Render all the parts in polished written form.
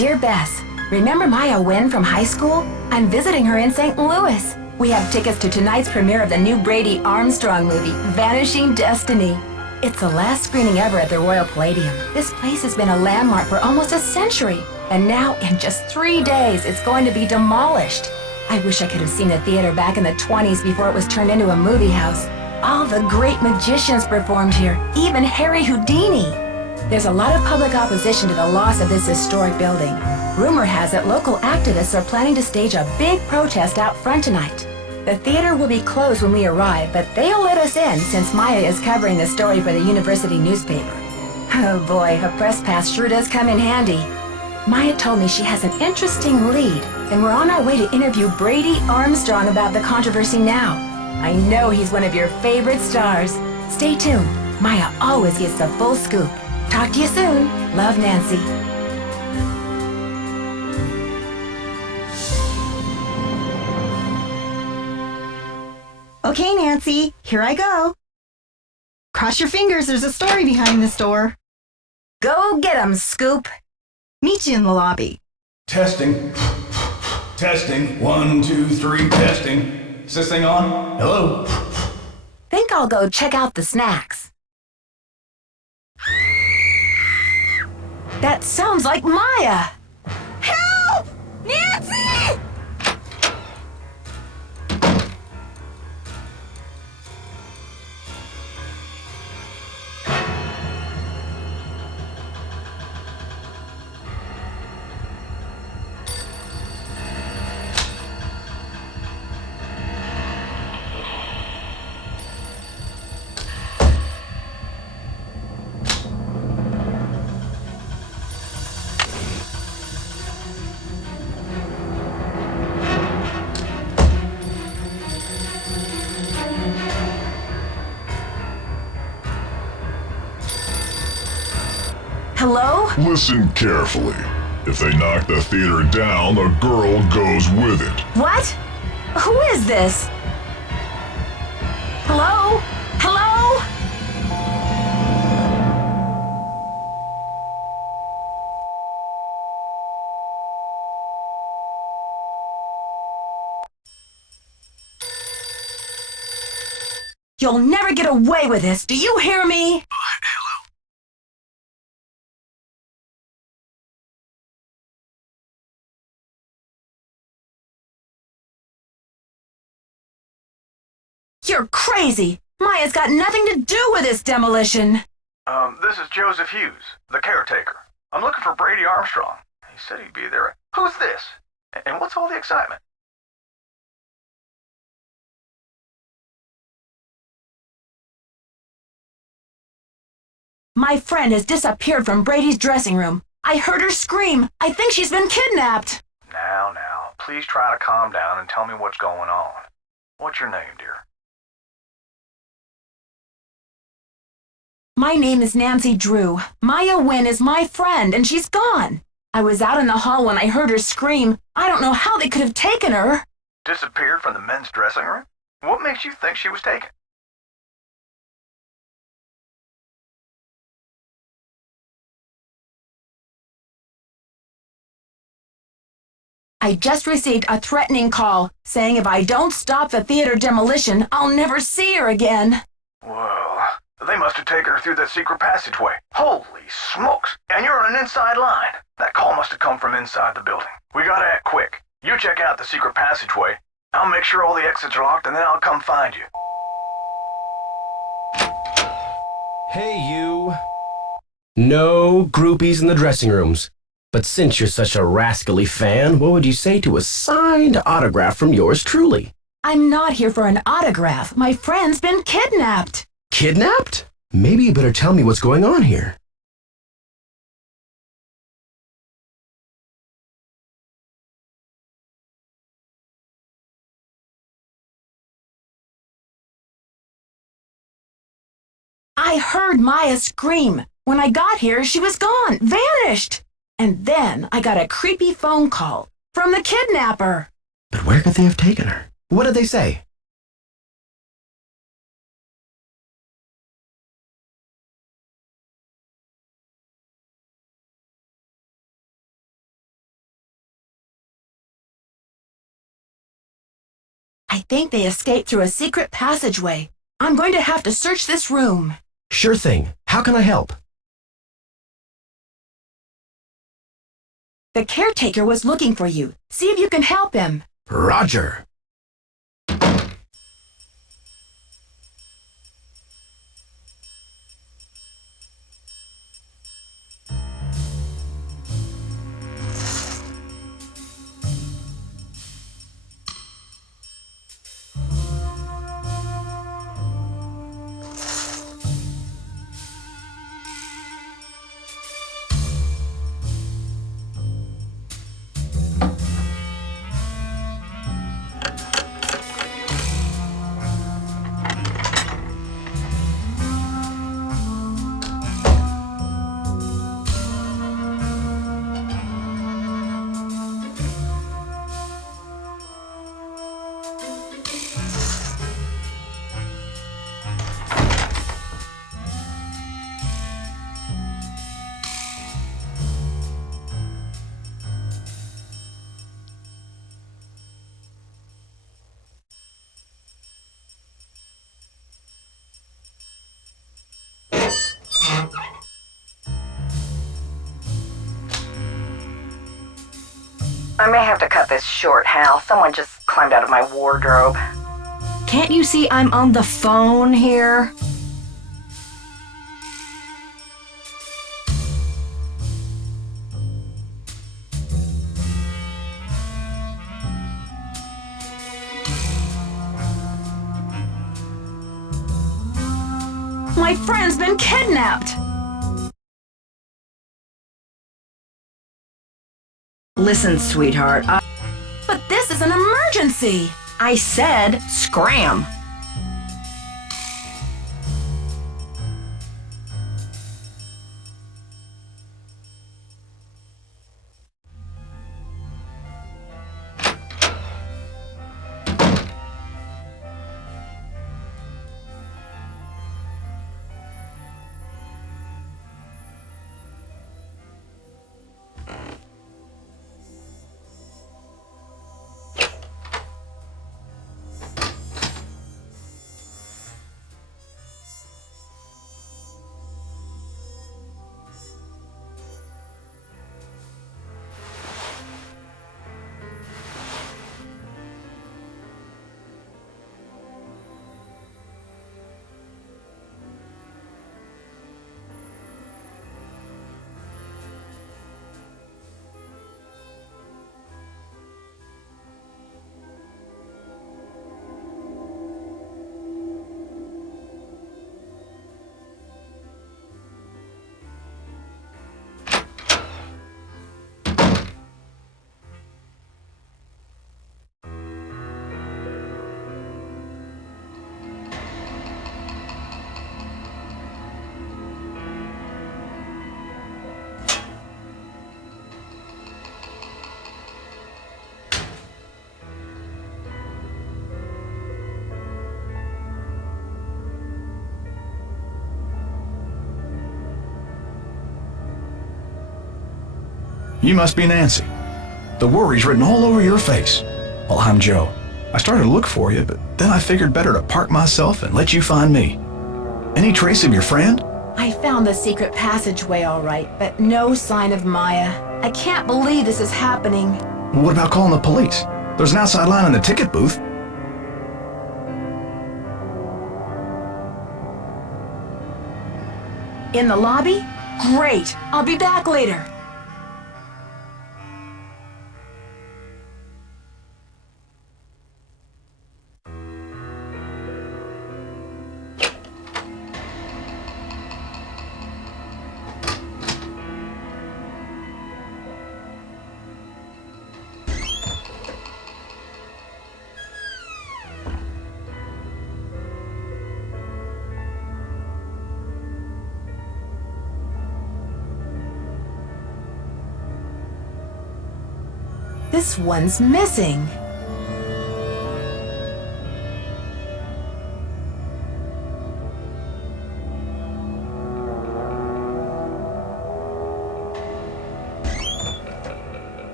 Dear Bess, remember Maya Wynn from high school? I'm visiting her in St. Louis. We have tickets to tonight's premiere of the new Brady Armstrong movie, Vanishing Destiny. It's the last screening ever at the Royal Palladium. This place has been a landmark for almost a century. And now, in just 3 days, it's going to be demolished. I wish I could have seen the theater back in the 20s before it was turned into a movie house. All the great magicians performed here, even Harry Houdini. There's a lot of public opposition to the loss of this historic building. Rumor has it local activists are planning to stage a big protest out front tonight. The theater will be closed when we arrive, but they'll let us in since Maya is covering the story for the university newspaper. Oh boy, a press pass sure does come in handy. Maya told me she has an interesting lead, and we're on our way to interview Brady Armstrong about the controversy now. I know he's one of your favorite stars. Stay tuned. Maya always gets the full scoop. Talk to you soon. Love, Nancy. Okay, Nancy, here I go. Cross your fingers, there's a story behind this door. Go get 'em, Scoop. Meet you in the lobby. Testing. Testing. 1, 2, 3, testing. Is this thing on? Hello? Think I'll go check out the snacks. That sounds like Maya. Help! Nancy! Hello? Listen carefully. If they knock the theater down, the girl goes with it. What? Who is this? Hello? Hello? You'll never get away with this. Do you hear me? Hello? You're crazy. Maya's got nothing to do with this demolition. This is Joseph Hughes, the caretaker. I'm looking for Brady Armstrong. He said he'd be there. Who's this? And what's all the excitement? My friend has disappeared from Brady's dressing room. I heard her scream. I think she's been kidnapped. Now, please try to calm down and tell me what's going on. What's your name, dear? My name is Nancy Drew. Maya Wynn is my friend, and she's gone. I was out in the hall when I heard her scream. I don't know how they could have taken her. Disappeared from the men's dressing room? What makes you think she was taken? I just received a threatening call saying if I don't stop the theater demolition, I'll never see her again. Well, they must have taken her through that secret passageway. Holy smokes! And you're on an inside line. That call must have come from inside the building. We gotta act quick. You check out the secret passageway. I'll make sure all the exits are locked and then I'll come find you. Hey, you. No groupies in the dressing rooms. But since you're such a rascally fan, what would you say to a signed autograph from yours truly? I'm not here for an autograph. My friend's been kidnapped. Kidnapped? Maybe you better tell me what's going on here. I heard Maya scream. When I got here, she was gone, vanished. And then I got a creepy phone call from the kidnapper. But where could they have taken her? What did they say? I think they escaped through a secret passageway. I'm going to have to search this room. Sure thing. How can I help? The caretaker was looking for you. See if you can help him. Roger. I may have to cut this short, Hal. Someone just climbed out of my wardrobe. Can't you see I'm on the phone here? My friend's been kidnapped. Listen, sweetheart, But this is an emergency. I said scram. You must be Nancy. The worry's written all over your face. Well, I'm Joe. I started to look for you, but then I figured better to park myself and let you find me. Any trace of your friend? I found the secret passageway all right, but no sign of Maya. I can't believe this is happening. What about calling the police? There's an outside line in the ticket booth. In the lobby? Great. I'll be back later. This one's missing.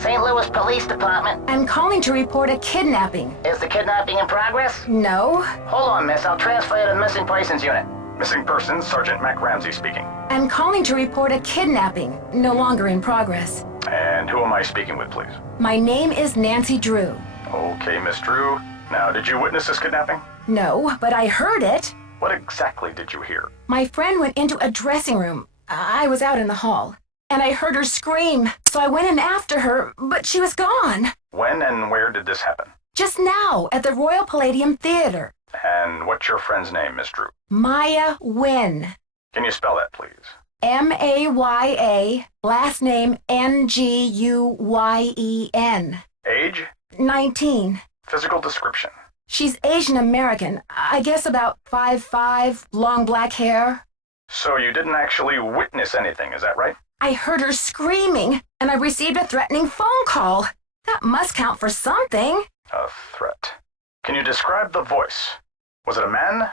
St. Louis Police Department. I'm calling to report a kidnapping. Is the kidnapping in progress? No. Hold on, miss. I'll transfer you to the missing persons unit. Missing persons, Sergeant Mac Ramsey speaking. I'm calling to report a kidnapping. No longer in progress. And who am I speaking with, please? My name is Nancy Drew. Okay, Miss Drew. Now, did you witness this kidnapping? No, but I heard it. What exactly did you hear? My friend went into a dressing room. I was out in the hall. And I heard her scream, so I went in after her, but she was gone. When and where did this happen? Just now, at the Royal Palladium Theater. And what's your friend's name, Miss Drew? Maya Wynn. Can you spell that, please? Maya, last name Nguyen. Age? 19. Physical description? She's Asian American. I guess about 5'5", long black hair. So you didn't actually witness anything, is that right? I heard her screaming, and I received a threatening phone call. That must count for something. A threat. Can you describe the voice? Was it a man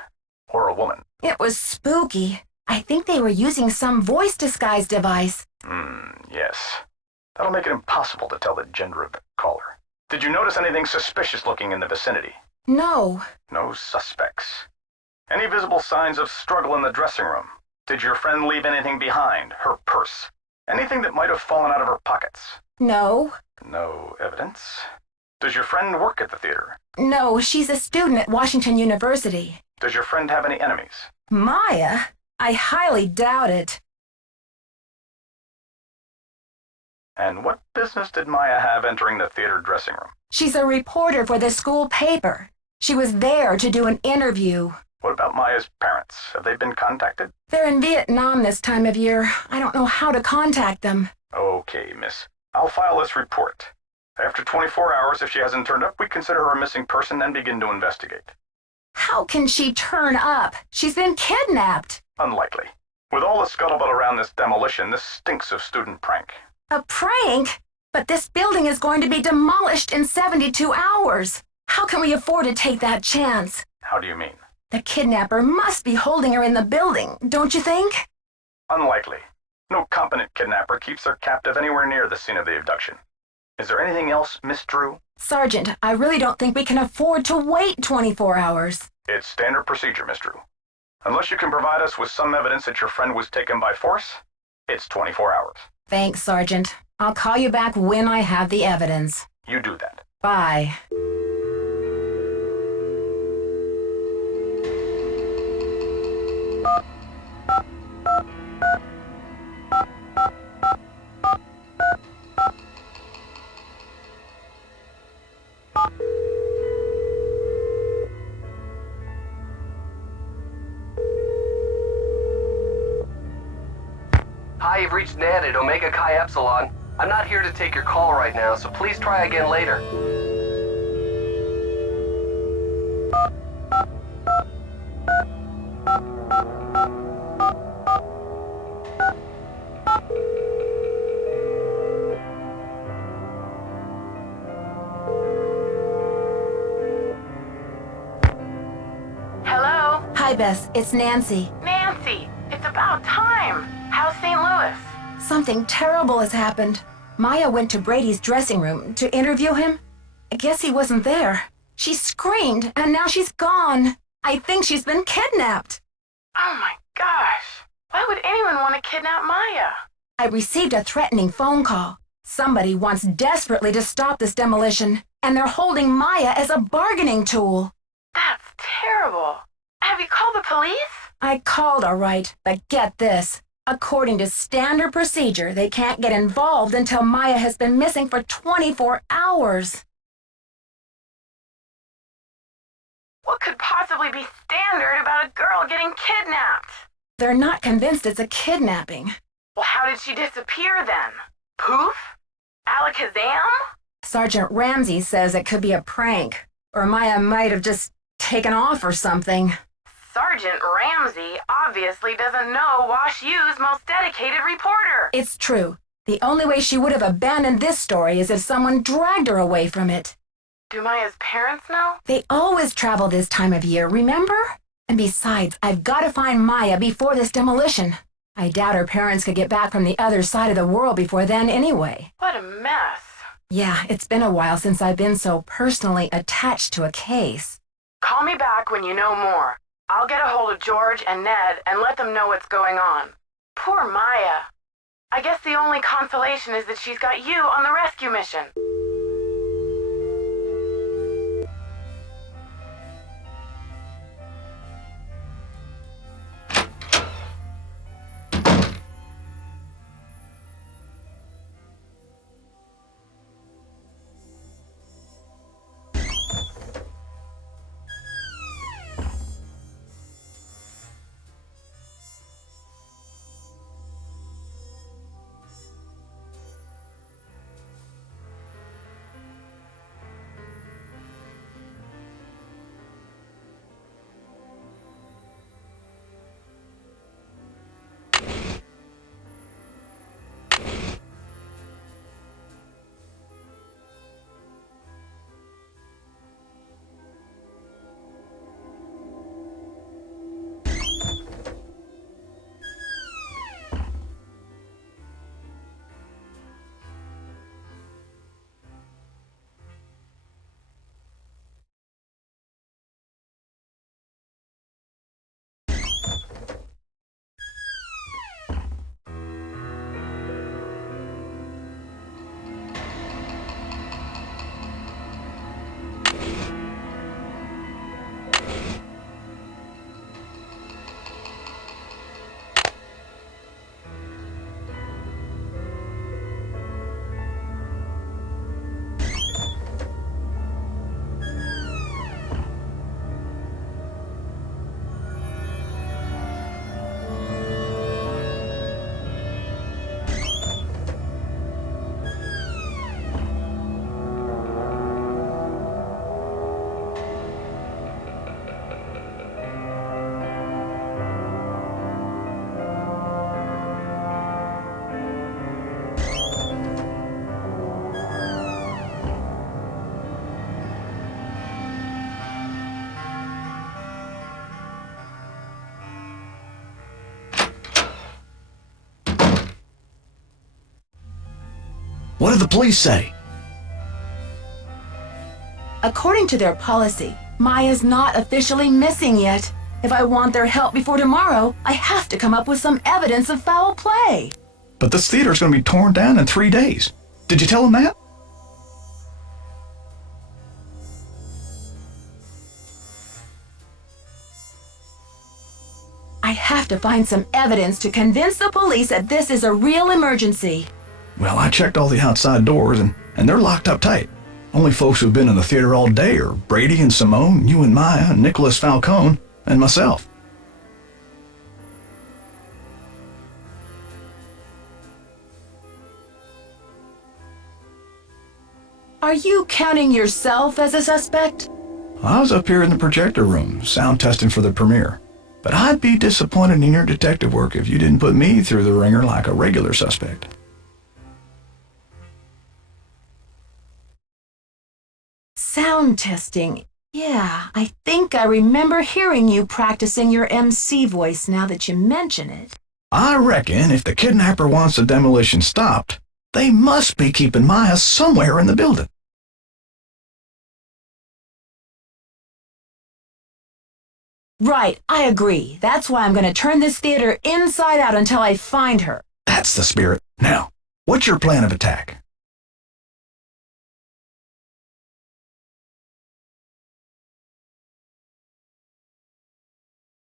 or a woman? It was spooky. I think they were using some voice disguise device. Yes. That'll make it impossible to tell the gender of the caller. Did you notice anything suspicious looking in the vicinity? No. No suspects. Any visible signs of struggle in the dressing room? Did your friend leave anything behind? Her purse? Anything that might have fallen out of her pockets? No. No evidence. Does your friend work at the theater? No, she's a student at Washington University. Does your friend have any enemies? Maya? I highly doubt it. And what business did Maya have entering the theater dressing room? She's a reporter for the school paper. She was there to do an interview. What about Maya's parents? Have they been contacted? They're in Vietnam this time of year. I don't know how to contact them. Okay, miss. I'll file this report. After 24 hours, if she hasn't turned up, we consider her a missing person and begin to investigate. How can she turn up? She's been kidnapped. Unlikely. With all the scuttlebutt around this demolition, this stinks of student prank. A prank? But this building is going to be demolished in 72 hours. How can we afford to take that chance? How do you mean? The kidnapper must be holding her in the building, don't you think? Unlikely. No competent kidnapper keeps their captive anywhere near the scene of the abduction. Is there anything else, Miss Drew? Sergeant, I really don't think we can afford to wait 24 hours. It's standard procedure, Miss Drew. Unless you can provide us with some evidence that your friend was taken by force, it's 24 hours. Thanks, Sergeant. I'll call you back when I have the evidence. You do that. Bye. Hi, you've reached Ned at Omega Chi Epsilon. I'm not here to take your call right now, so please try again later. Hello? Hi, Bess. It's Nancy. Nancy, it's about time. How's St. Louis? Something terrible has happened. Maya went to Brady's dressing room to interview him. I guess he wasn't there. She screamed, and now she's gone. I think she's been kidnapped. Oh my gosh. Why would anyone want to kidnap Maya? I received a threatening phone call. Somebody wants desperately to stop this demolition, and they're holding Maya as a bargaining tool. That's terrible. Have you called the police? I called all right, but get this. According to standard procedure, they can't get involved until Maya has been missing for 24 hours. What could possibly be standard about a girl getting kidnapped? They're not convinced it's a kidnapping. Well, how did she disappear then? Poof? Alakazam? Sergeant Ramsey says it could be a prank, or Maya might have just taken off or something. Sergeant Ramsey obviously doesn't know Wash U's most dedicated reporter. It's true. The only way she would have abandoned this story is if someone dragged her away from it. Do Maya's parents know? They always travel this time of year, remember? And besides, I've got to find Maya before this demolition. I doubt her parents could get back from the other side of the world before then anyway. What a mess. Yeah, it's been a while since I've been so personally attached to a case. Call me back when you know more. I'll get a hold of George and Ned and let them know what's going on. Poor Maya. I guess the only consolation is that she's got you on the rescue mission. What did the police say? According to their policy, Maya's not officially missing yet. If I want their help before tomorrow, I have to come up with some evidence of foul play. But this theater's going to be torn down in 3 days. Did you tell them that? I have to find some evidence to convince the police that this is a real emergency. Well, I checked all the outside doors, and they're locked up tight. Only folks who've been in the theater all day are Brady and Simone, you and Maya, Nicholas Falcone, and myself. Are you counting yourself as a suspect? I was up here in the projector room, sound testing for the premiere. But I'd be disappointed in your detective work if you didn't put me through the ringer like a regular suspect. Sound testing. Yeah, I think I remember hearing you practicing your MC voice now that you mention it. I reckon if the kidnapper wants the demolition stopped, they must be keeping Maya somewhere in the building. Right, I agree. That's why I'm going to turn this theater inside out until I find her. That's the spirit. Now, what's your plan of attack?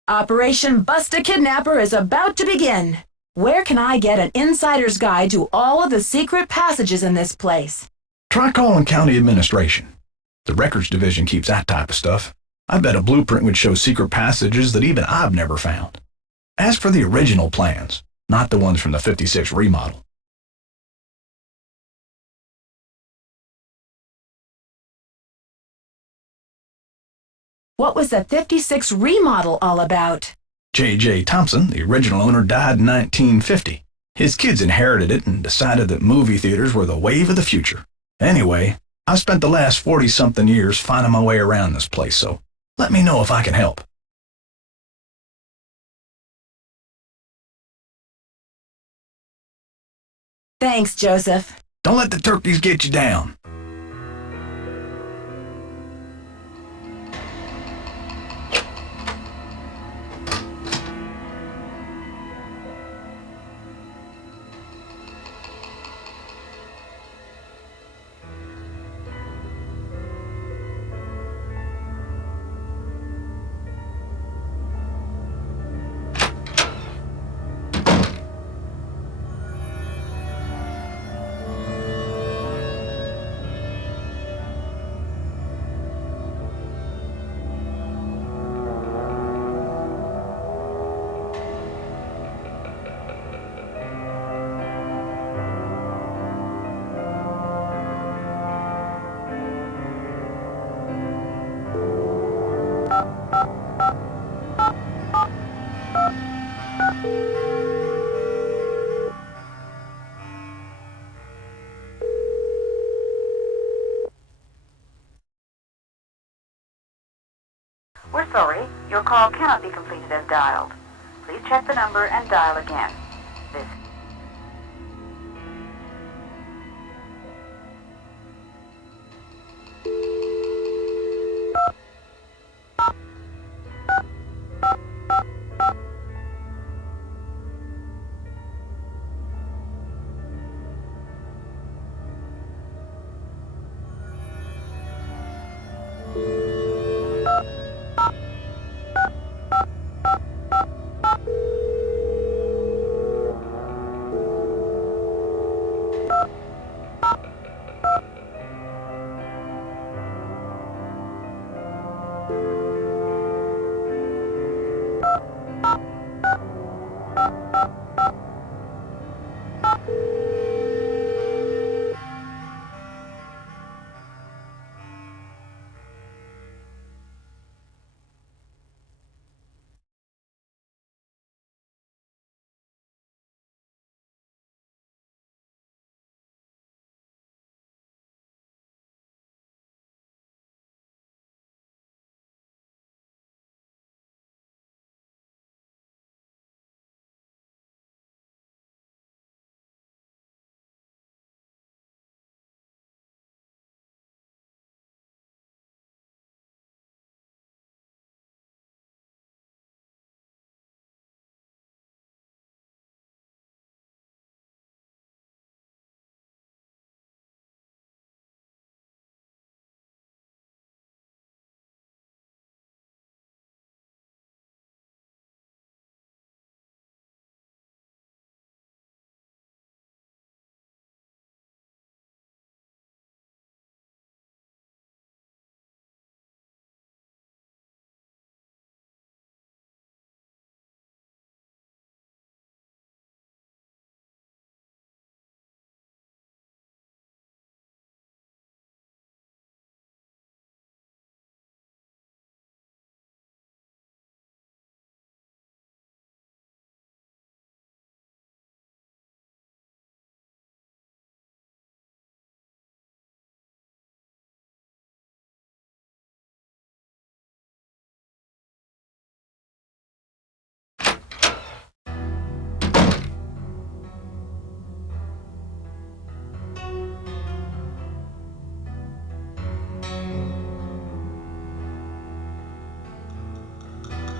Operation Bust a Kidnapper is about to begin. Where can I get an insider's guide to all of the secret passages in this place? Try calling county administration. The records division keeps that type of stuff. I bet a blueprint would show secret passages that even I've never found. Ask for the original plans, not the ones from the 56 remodel. What was the 56 remodel all about? J.J. Thompson, the original owner, died in 1950. His kids inherited it and decided that movie theaters were the wave of the future. Anyway, I've spent the last 40-something years finding my way around this place, so let me know if I can help. Thanks, Joseph. Don't let the turkeys get you down. We're sorry, your call cannot be completed as dialed. Please check the number and dial again. This